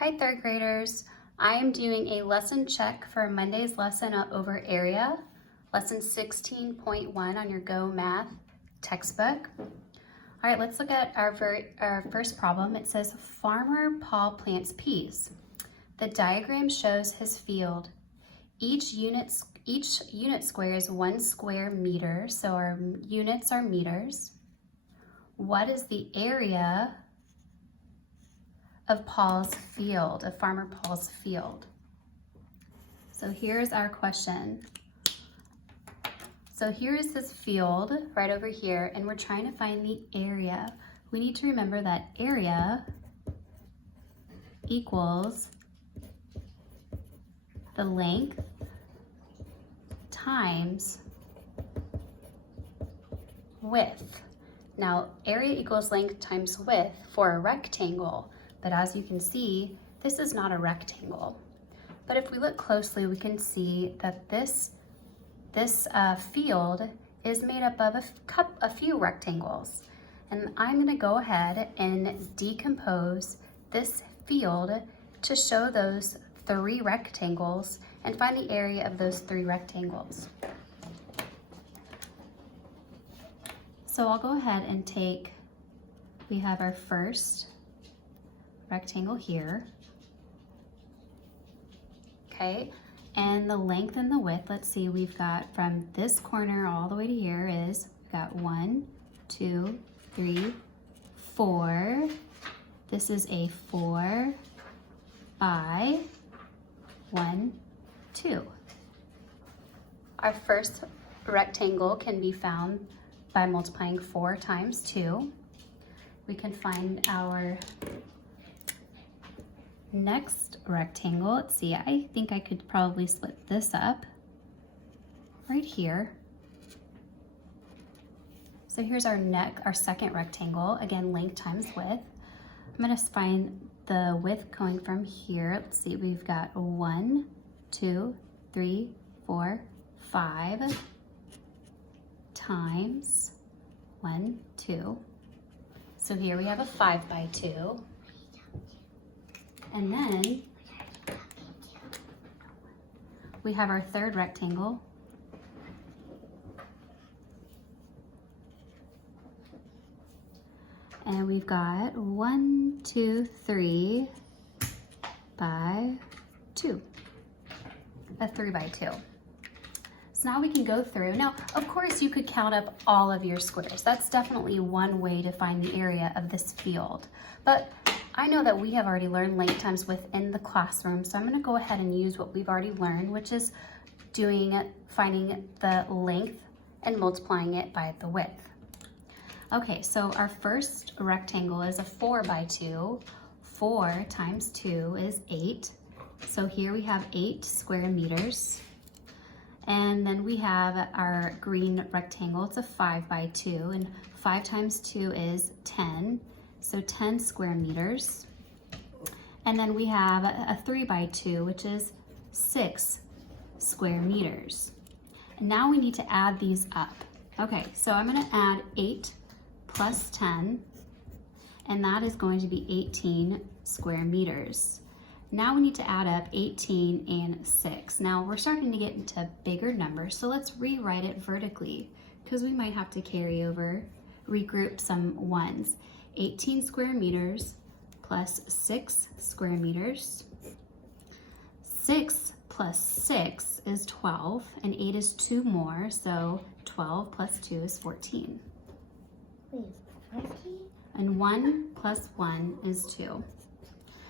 Hi third graders, I am doing a lesson check for Monday's lesson over area, lesson 16.1 on your Go Math textbook. All right, let's look at our first problem. It says Farmer Paul plants peas. The diagram shows his field. Each unit square is 1 square meter, so our units are meters. What is the area of Paul's field, of Farmer Paul's field? So here's our question. So here is his field right over here, and we're trying to find the area. We need to remember that area equals the length times width. Now, area equals length times width for a rectangle, but as you can see, this is not a rectangle. But if we look closely, we can see that this field is made up of a few rectangles. And I'm gonna go ahead and decompose this field to show those 3 rectangles and find the area of those 3 rectangles. So I'll go ahead and we have our first rectangle here, okay? And the length and the width, let's see, we've got from this corner all the way to here we've got 1, 2, 3, 4. This is a 4 by 1, 2. Our first rectangle can be found by multiplying 4 times 2. We can find our next rectangle. Let's see, I think I could probably split this up right here. So here's our second rectangle. Again, length times width. I'm gonna find the width going from here. Let's see, we've got 1, 2, 3, 4, 5 times 1, 2. So here we have a 5 by 2. And then we have our third rectangle. And we've got 1, 2, 3 by 2, a 3 by 2. So now we can go through. Now, of course, you could count up all of your squares. That's definitely one way to find the area of this field. But I know that we have already learned length times width in the classroom, so I'm gonna go ahead and use what we've already learned, which is finding the length and multiplying it by the width. Okay, so our first rectangle is a 4 by 2. 4 times 2 is 8. So here we have 8 square meters. And then we have our green rectangle. It's a 5 by 2, and 5 times 2 is 10. So 10 square meters. And then we have a 3 by 2, which is 6 square meters. And now we need to add these up. Okay, so I'm gonna add 8 plus 10, and that is going to be 18 square meters. Now we need to add up 18 and 6. Now we're starting to get into bigger numbers, so let's rewrite it vertically because we might have to regroup some ones. 18 square meters plus 6 square meters. 6 plus 6 is 12, and 8 is 2 more, so 12 plus 2 is 14. Wait, 14? And 1 plus 1 is 2.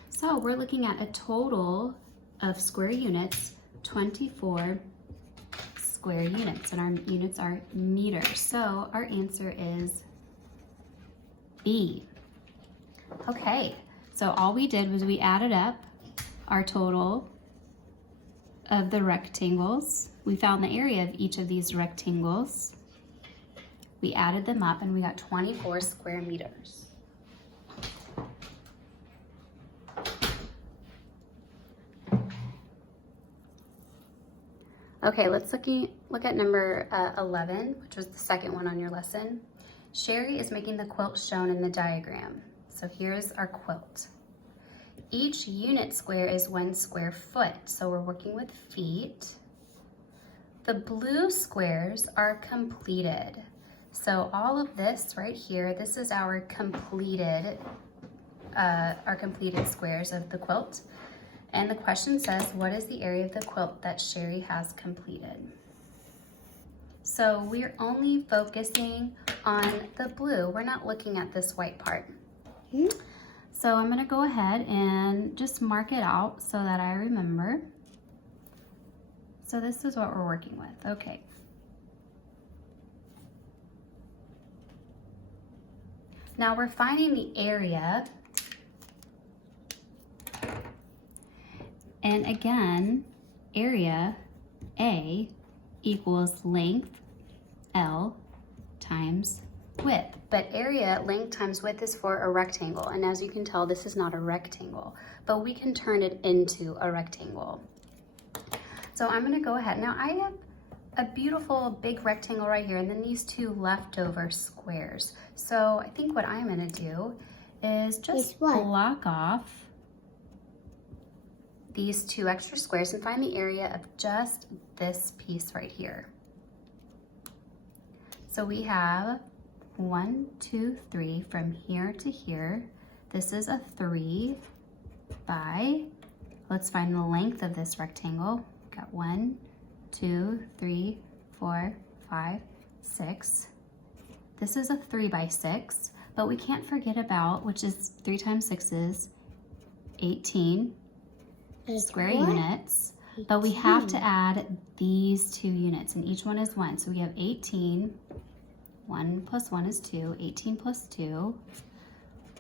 So we're looking at a total of square units, 24 square units, and our units are meters. So our answer is B. Okay, so all we did was we added up our total of the rectangles. We found the area of each of these rectangles. We added them up and we got 24 square meters. Okay, let's look at number 11, which was the second one on your lesson. Sherry is making the quilt shown in the diagram. So here's our quilt. Each unit square is 1 square foot, so we're working with feet. The blue squares are completed. So all of this right here, this is our completed squares of the quilt. And the question says, what is the area of the quilt that Sherry has completed? So we're only focusing on the blue. We're not looking at this white part. So I'm gonna go ahead and just mark it out so that I remember. So this is what we're working with, okay. Now we're finding the area. And again, area A equals length L times width. But area, length times width is for a rectangle. And as you can tell, this is not a rectangle, but we can turn it into a rectangle. So I'm gonna go ahead. Now I have a beautiful big rectangle right here and then these two leftover squares. So I think what I'm gonna do is just block off these 2 extra squares and find the area of just this piece right here. So we have 1, 2, 3 from here to here. This is a 3 by, let's find the length of this rectangle. Got 1, 2, 3, 4, 5, 6. This is a 3 by 6, but we can't forget about, which is 3 times 6 is 18 square units, but we have to add these 2 units, and each one is 1. So we have 18, 1 plus 1 is 2, 18 plus 2.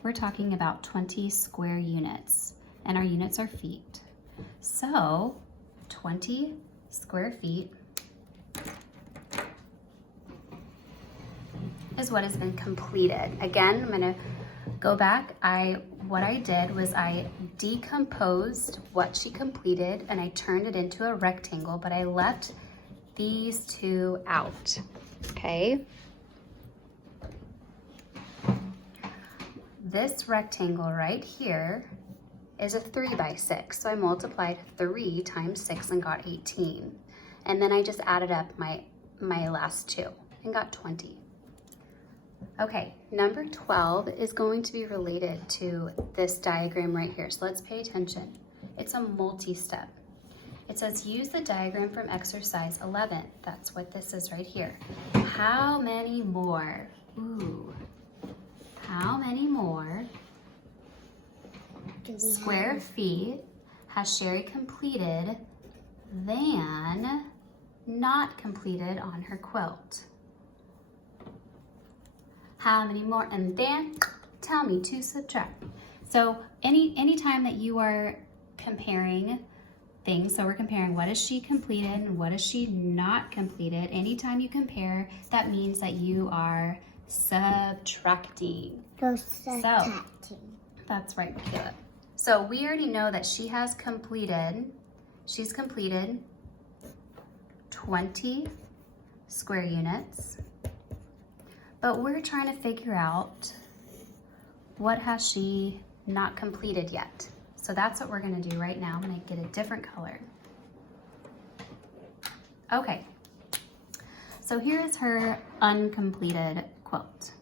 We're talking about 20 square units, and our units are feet. So 20 square feet is what has been completed. Again, I'm gonna go back. What I did was I decomposed what she completed and I turned it into a rectangle, but I left these 2 out, okay? This rectangle right here is a 3 by 6. So I multiplied 3 times 6 and got 18. And then I just added up my last 2 and got 20. Okay, number 12 is going to be related to this diagram right here. So let's pay attention. It's a multi-step. It says use the diagram from exercise 11. That's what this is right here. How many more? Ooh. How many more square feet has Sherry completed than not completed on her quilt? How many more? And then tell me to subtract. So any time that you are comparing things, so we're comparing what has she completed and what has she not completed. Anytime you compare, that means that you are subtracting. So that's right, Caleb. So we already know that she's completed 20 square units, but we're trying to figure out what has she not completed yet. So that's what we're gonna do right now. I'm gonna get a different color. Okay, so here's her uncompleted quilt.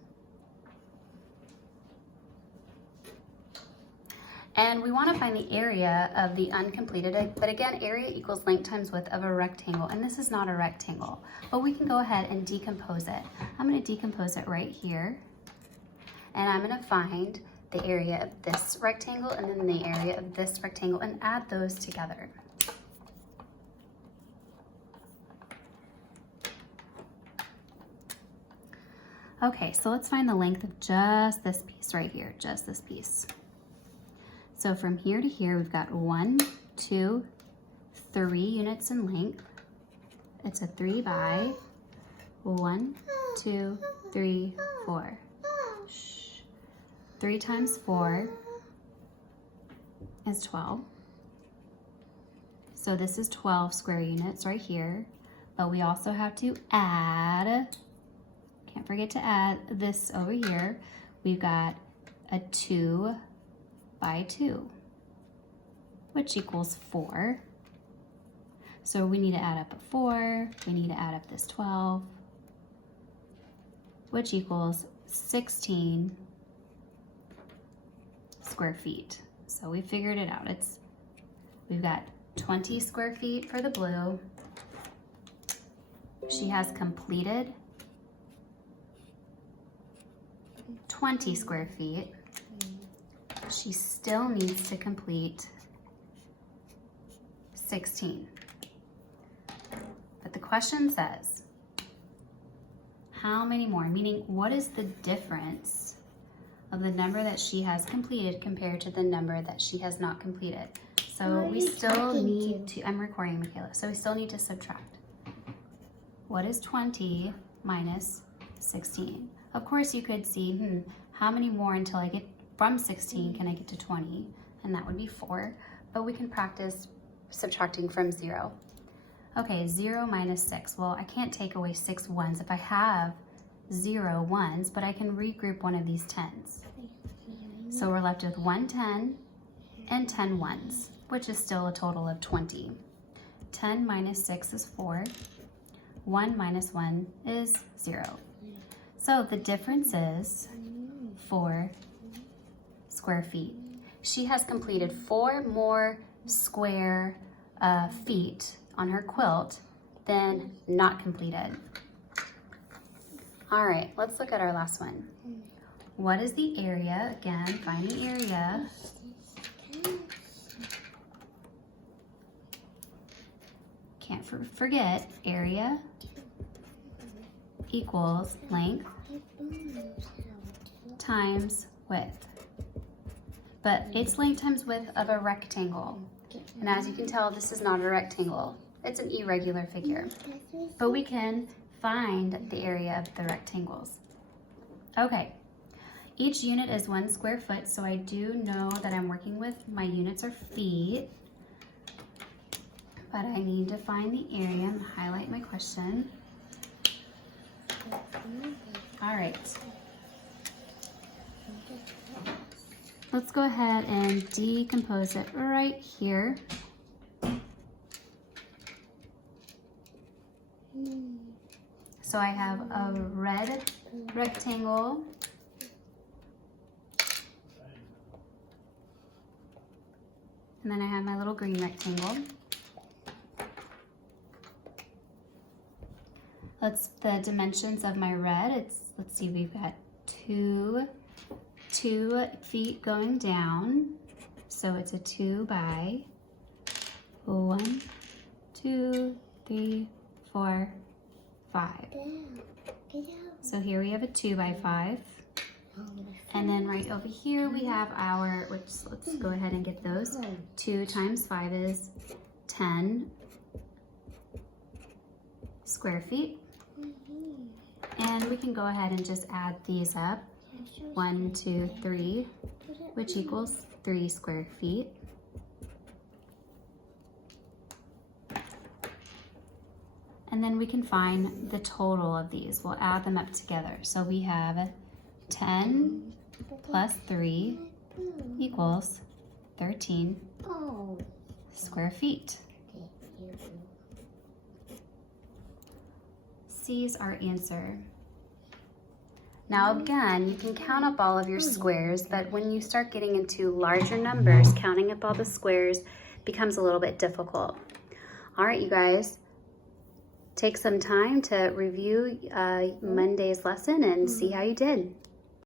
And we want to find the area of the uncompleted, but again, area equals length times width of a rectangle, and this is not a rectangle, but we can go ahead and decompose it. I'm going to decompose it right here, and I'm going to find the area of this rectangle and then the area of this rectangle and add those together. Okay, so let's find the length of just this piece right here, just this piece. So from here to here, we've got 1, 2, 3 units in length. It's a 3 by 1, 2, 3, 4. Shh. 3 times 4 is 12. So this is 12 square units right here, but we also have to add, can't forget to add this over here. We've got a 2 by 2. which equals 4. So we need to add up a 4, we need to add up this 12, which equals 16 square feet. So we figured it out. We've got 20 square feet for the blue. She has completed 20 square feet. She still needs to complete 16. But the question says, how many more? Meaning, what is the difference of the number that she has completed compared to the number that she has not completed? So we still need to, I'm recording, Michaela, so we still need to subtract. What is 20 minus 16? Of course, you could see, how many more until I get from 16 can I get to 20? And that would be 4. But we can practice subtracting from 0. Okay, 0 minus 6. Well, I can't take away 6 ones if I have 0 ones, but I can regroup one of these 10s. So we're left with 1 10 and 10 ones, which is still a total of 20. 10 minus 6 is 4. 1 minus 1 is 0. So the difference is 4 square feet. She has completed 4 more square feet on her quilt than not completed. All right, let's look at our last one. What is the area? Again, find the area. Can't forget, area equals length times width. But it's length times width of a rectangle. And as you can tell, this is not a rectangle. It's an irregular figure. But we can find the area of the rectangles. Okay, each unit is 1 square foot, so I do know that I'm working with, my units are feet. But I need to find the area and highlight my question. All right. Let's go ahead and decompose it right here. So I have a red rectangle. And then I have my little green rectangle. That's the dimensions of my red. Let's see, we've got 2 feet going down. So it's a 2 by 1, 2, 3, 4, 5. So here we have a 2 by 5. And then right over here we have our, which let's go ahead and get those. 2 times 5 is 10 square feet. And we can go ahead and just add these up. 1, 2, 3, which equals 3 square feet. And then we can find the total of these. We'll add them up together. So we have 10 plus 3 equals 13 square feet. C is our answer. Now again, you can count up all of your squares, but when you start getting into larger numbers, counting up all the squares becomes a little bit difficult. All right, you guys, take some time to review Monday's lesson and see how you did.